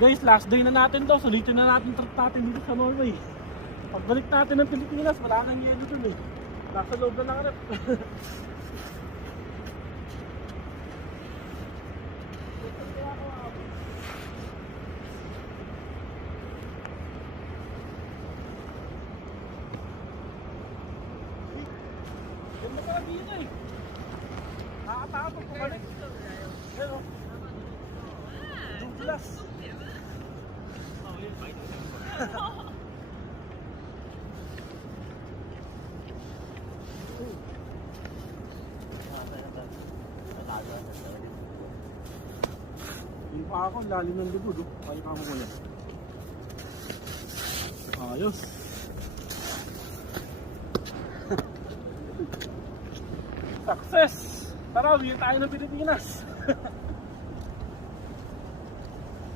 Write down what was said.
Guys, last day na natin to. Sulitin na natin trip natin dito sa Norway. Pagbalik natin ng Pilipinas, wala nang yelo dun eh. Nasa loob na ng rep. Ganda pala dito eh. Nakakatakot pabalik. Ayan o. Douglas. Yung pa ako, lalim ng libod oh. Kaya ka mo muna. Ayos. Success! Tara, uwi tayo ng Pilipinas.